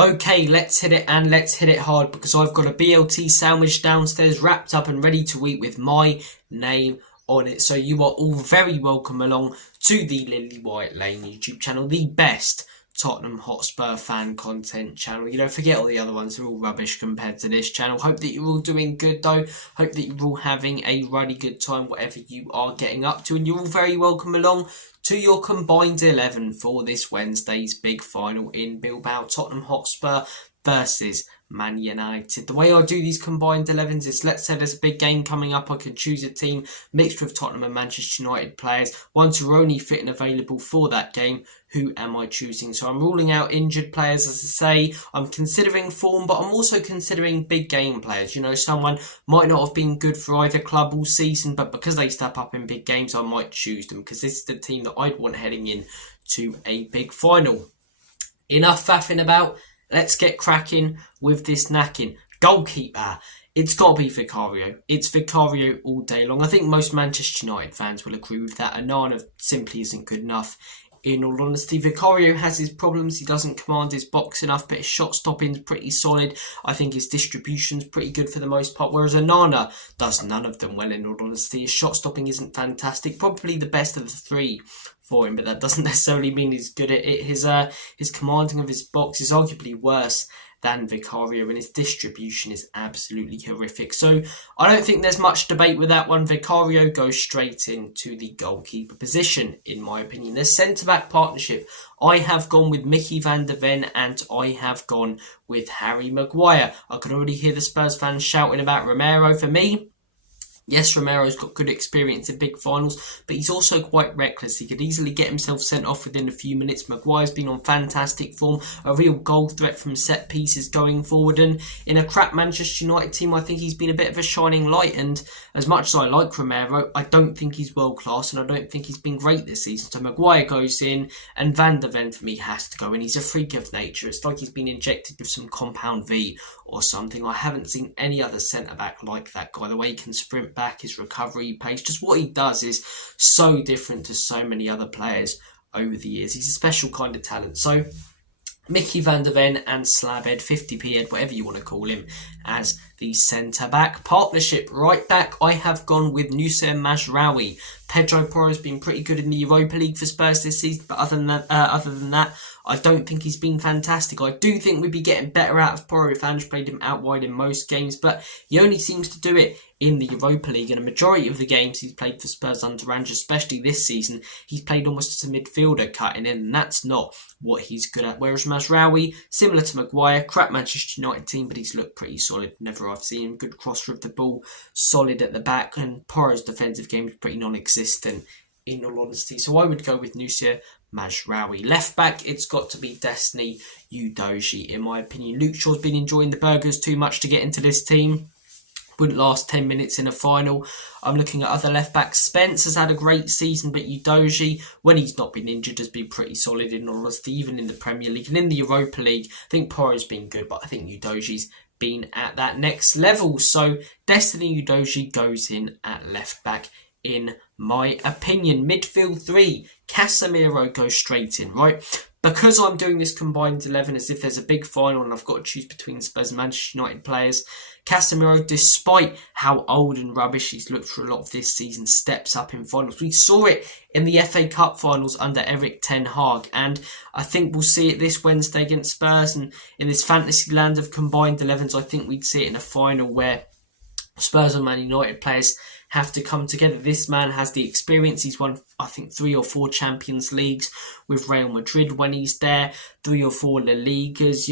Okay, let's hit it, and let's hit it hard, because I've got a BLT sandwich downstairs wrapped up and ready to eat with my name on it. So you are all very welcome along to the Lily White Lane YouTube channel, the best Tottenham Hotspur fan content channel. You know, forget all the other ones, they're all rubbish compared to this channel. Hope that you're all doing good though. Hope that you're all having a really good time, whatever you are getting up to, and you're all very welcome along to your combined 11 for this Wednesday's big final in Bilbao. Tottenham Hotspur versus Man United. The way I do these combined 11s is, let's say there's a big game coming up, I can choose a team mixed with Tottenham and Manchester United players, ones who are only fit and available for that game. Who am I choosing? So I'm ruling out injured players, as I say. I'm considering form, but I'm also considering big game players. You know, someone might not have been good for either club all season, but because they step up in big games, I might choose them, because this is the team that I'd want heading in to a big final. Enough faffing about. Let's get cracking with this knacking. Goalkeeper. It's got to be Vicario. It's Vicario all day long. I think most Manchester United fans will agree with that. Onana simply isn't good enough. In all honesty, Vicario has his problems. He doesn't command his box enough, but his shot stopping's pretty solid. I think his distribution's pretty good for the most part, whereas Onana does none of them well, in all honesty. His shot stopping isn't fantastic. Probably the best of the three for him, but that doesn't necessarily mean he's good at it. His commanding of his box is arguably worse than Vicario, and his distribution is absolutely horrific. So I don't think there's much debate with that one. Vicario goes straight into the goalkeeper position, in my opinion. The centre-back partnership, I have gone with Mickey van der Ven, and I have gone with Harry Maguire. I can already hear the Spurs fans shouting about Romero. For me, yes, Romero's got good experience in big finals, but he's also quite reckless. He could easily get himself sent off within a few minutes. Maguire's been on fantastic form, a real goal threat from set pieces going forward, and in a crap Manchester United team, I think he's been a bit of a shining light. And as much as I like Romero, I don't think he's world class, and I don't think he's been great this season. So Maguire goes in, and Van der Ven for me has to go in. He's a freak of nature. It's like he's been injected with some compound V or something. I haven't seen any other centre-back like that guy. The way he can sprint back, his recovery pace, just what he does is so different to so many other players over the years. He's a special kind of talent. So Mickey van der Ven and Slabhead, 50p head, whatever you want to call him, as the centre-back partnership. Right back, I have gone with Noussair Mazraoui. Pedro Porro's been pretty good in the Europa League for Spurs this season, but other than that, I don't think he's been fantastic. I do think we'd be getting better out of Porro if Ange played him out wide in most games, but he only seems to do it in the Europa League, and a majority of the games he's played for Spurs under Ange, especially this season, he's played almost as a midfielder cutting in, and that's not what he's good at. Whereas Mazraoui, similar to Maguire, crap Manchester United team, but he's looked pretty solid whenever I've seen him. Good crosser of the ball, solid at the back, and Porro's defensive game is pretty non-existent, in all honesty. So I would go with Noussair Mazraoui. Left back, it's got to be Destiny Udogie, in my opinion. Luke Shaw's been enjoying the burgers too much to get into this team. Wouldn't last 10 minutes in a final. I'm looking at other left backs. Spence has had a great season, but Udogie, when he's not been injured, has been pretty solid, in all honesty, even in the Premier League and in the Europa League. I think Porro's been good, but I think Udogie's been at that next level. So Destiny Udogie goes in at left back, in my opinion. Midfield 3, Casemiro goes straight in, right? Because I'm doing this combined 11 as if there's a big final and I've got to choose between Spurs and Manchester United players, Casemiro, despite how old and rubbish he's looked for a lot of this season, steps up in finals. We saw it in the FA Cup finals under Erik ten Hag, and I think we'll see it this Wednesday against Spurs. And in this fantasy land of combined 11s, I think we'd see it in a final where Spurs and Man United players have to come together. This man has the experience. He's won, I think, 3 or 4 Champions Leagues with Real Madrid when he's there, 3 or 4 La Ligas,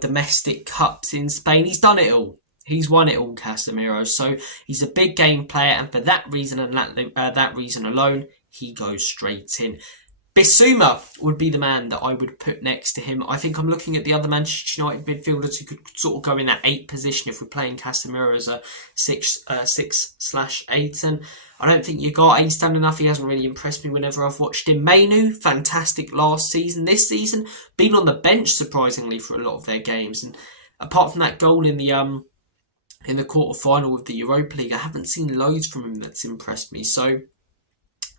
domestic cups in Spain. He's done it all. He's won it all, Casemiro. So he's a big game player, and for that reason and that reason alone, he goes straight in. Bissouma would be the man that I would put next to him. I think I'm looking at the other Manchester United midfielders who could sort of go in that 8 position if we're playing Casemiro as a 6/8. And I don't think Ugarte's done enough. He hasn't really impressed me whenever I've watched him. Mainu, fantastic last season. This season, been on the bench surprisingly for a lot of their games. And apart from that goal in the quarter-final of the Europa League, I haven't seen loads from him that's impressed me. So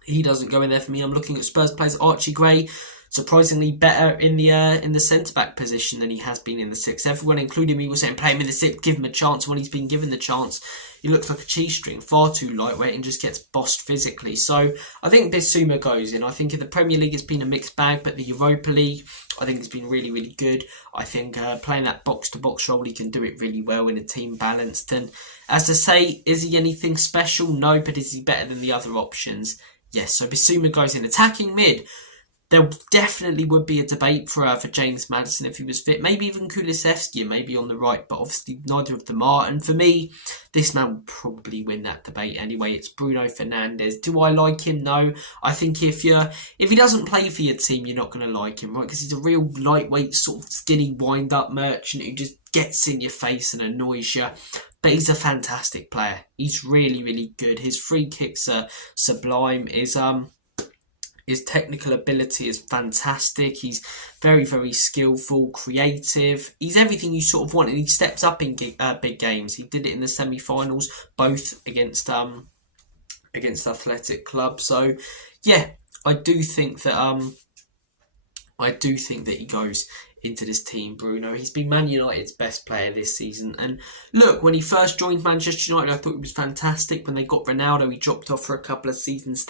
he doesn't go in there for me. I'm looking at Spurs players. Archie Gray, surprisingly better in the centre-back position than he has been in the six. Everyone, including me, was saying play him in the six, give him a chance. When he's been given the chance, he looks like a cheese string, far too lightweight and just gets bossed physically. So I think Bissouma goes in. I think in the Premier League it's been a mixed bag, but the Europa League I think it's been really, really good. I think playing that box-to-box role, he can do it really well in a team balanced. And as to say, is he anything special? No, but is he better than the other options? Yes, so Bissouma goes in. Attacking mid, there definitely would be a debate for James Maddison if he was fit. Maybe even Kulusevski, maybe on the right, but obviously neither of them are. And for me, this man will probably win that debate anyway. It's Bruno Fernandes. Do I like him? No. I think if he doesn't play for your team, you're not going to like him, right? Because he's a real lightweight, sort of skinny, wind-up merchant who just gets in your face and annoys you. But he's a fantastic player. He's really, really good. His free kicks are sublime. His technical ability is fantastic. He's very, very skillful, creative. He's everything you sort of want, and he steps up in big games. He did it in the semi-finals, both against Athletic Club. So, yeah, I do think that he goes into this team, Bruno. He's been Man United's best player this season. And look, when he first joined Manchester United, I thought he was fantastic. When they got Ronaldo, he dropped off for a couple of seasons.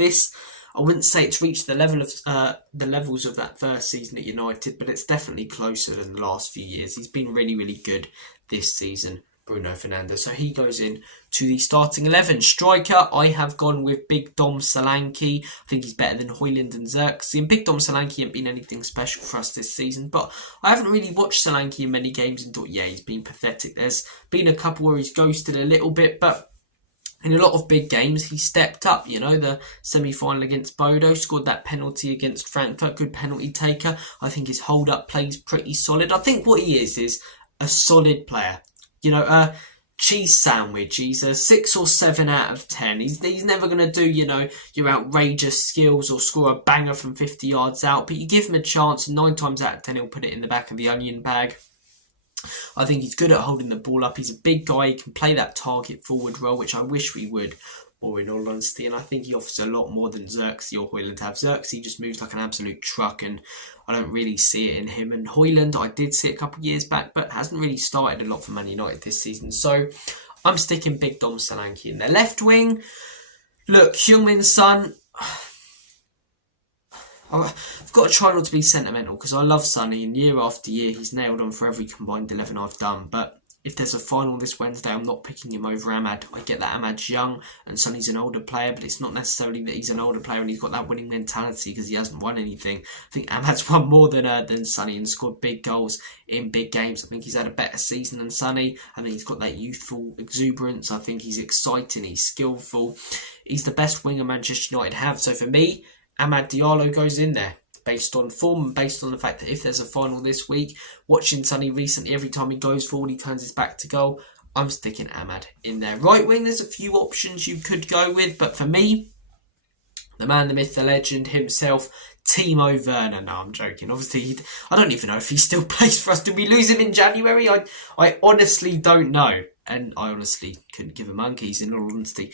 I wouldn't say it's reached the levels of that first season at United, but it's definitely closer than the last few years. He's been really, really good this season, Bruno Fernandes. So he goes in to the starting 11. Striker, I have gone with Big Dom Solanke. I think he's better than Højlund and Xerxes. And Big Dom Solanke hasn't been anything special for us this season, but I haven't really watched Solanke in many games and thought, yeah, he's been pathetic. There's been a couple where he's ghosted a little bit, but in a lot of big games, he stepped up. The semi-final against Bodo, scored that penalty against Frankfurt, good penalty taker. I think his hold-up play is pretty solid. I think what he is a solid player. A cheese sandwich. He's a 6 or 7 out of 10. He's never going to do, your outrageous skills or score a banger from 50 yards out, but you give him a chance, and 9 times out of 10 he'll put it in the back of the onion bag. I think he's good at holding the ball up. He's a big guy. He can play that target forward role, which I wish we would, more in all honesty. And I think he offers a lot more than Xerxes or Højlund have. Xerxes, he just moves like an absolute truck, and I don't really see it in him. And Højlund, I did see it a couple of years back, but hasn't really started a lot for Man United this season. So I'm sticking Big Dom Solanke in their left wing. Look, Heung-min Son, I've got to try not to be sentimental because I love Sonny, and year after year he's nailed on for every combined 11 I've done. But if there's a final this Wednesday, I'm not picking him over Ahmad. I get that Ahmad's young and Sonny's an older player, but it's not necessarily that he's an older player and he's got that winning mentality because he hasn't won anything. I think Ahmad's won more than Sonny and scored big goals in big games. I think he's had a better season than Sonny. I think he's got that youthful exuberance. I think he's exciting, he's skillful. He's the best winger Manchester United have. So for me, Amad Diallo goes in there based on form and based on the fact that if there's a final this week, watching Sonny recently, every time he goes forward, he turns his back to goal. I'm sticking Amad in there. Right wing, there's a few options you could go with, but for me, the man, the myth, the legend himself, Timo Werner. No, I'm joking. Obviously, I don't even know if he still plays for us. Did we lose him in January? I honestly don't know. And I honestly couldn't give a monkeys, in all honesty.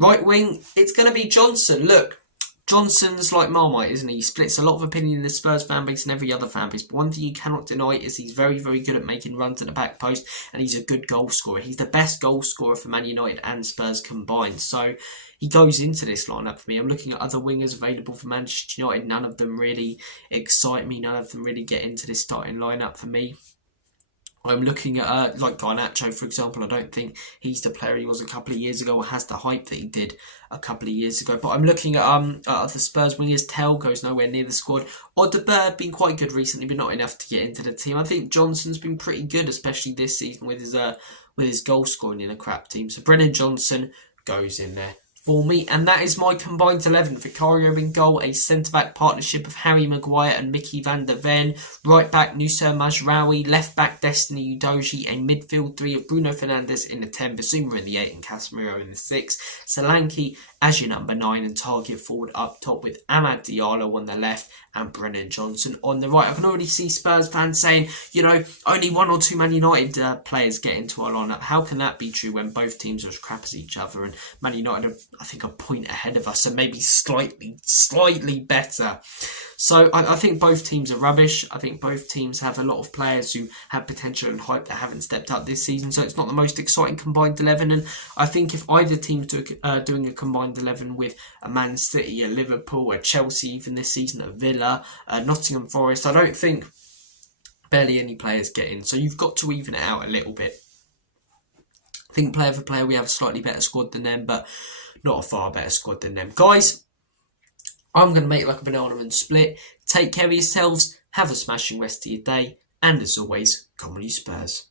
Right wing, it's going to be Johnson. Look, Johnson's like Marmite, isn't he? He splits a lot of opinion in the Spurs fan base and every other fan base. But one thing you cannot deny is he's very, very good at making runs at the back post, and he's a good goal scorer. He's the best goal scorer for Man United and Spurs combined. So he goes into this lineup for me. I'm looking at other wingers available for Manchester United. None of them really excite me. None of them really get into this starting lineup for me. I'm looking at, like Garnacho, for example. I don't think he's the player he was a couple of years ago or has the hype that he did a couple of years ago. But I'm looking at other Spurs wingers. Tell goes nowhere near the squad. Odegaard been quite good recently, but not enough to get into the team. I think Johnson's been pretty good, especially this season with his goal scoring in a crap team. So Brennan Johnson goes in there for me, and that is my combined 11. Vicario in goal, a centre-back partnership of Harry Maguire and Mickey van der Ven, right-back Nusser Mazraoui, left-back Destiny Udogie, a midfield 3 of Bruno Fernandes in the 10, Bissouma in the 8 and Casemiro in the 6, Solanke as your number 9 and target forward up top with Amad Diallo on the left and Brennan Johnson on the right. I can already see Spurs fans saying, only 1 or 2 Man United players get into our lineup. How can that be true when both teams are as crap as each other and Man United are, I think, a point ahead of us and maybe slightly better. So I think both teams are rubbish. I think both teams have a lot of players who have potential and hype that haven't stepped up this season. So it's not the most exciting combined 11. And I think if either team's doing a combined 11 with a Man City, a Liverpool, a Chelsea, even this season, a Villa, Nottingham Forest, I don't think barely any players get in. So you've got to even it out a little bit. I think player for player, we have a slightly better squad than them, but not a far better squad than them. Guys, I'm going to make like a banana and split. Take care of yourselves. Have a smashing rest of your day. And as always, come on you Spurs.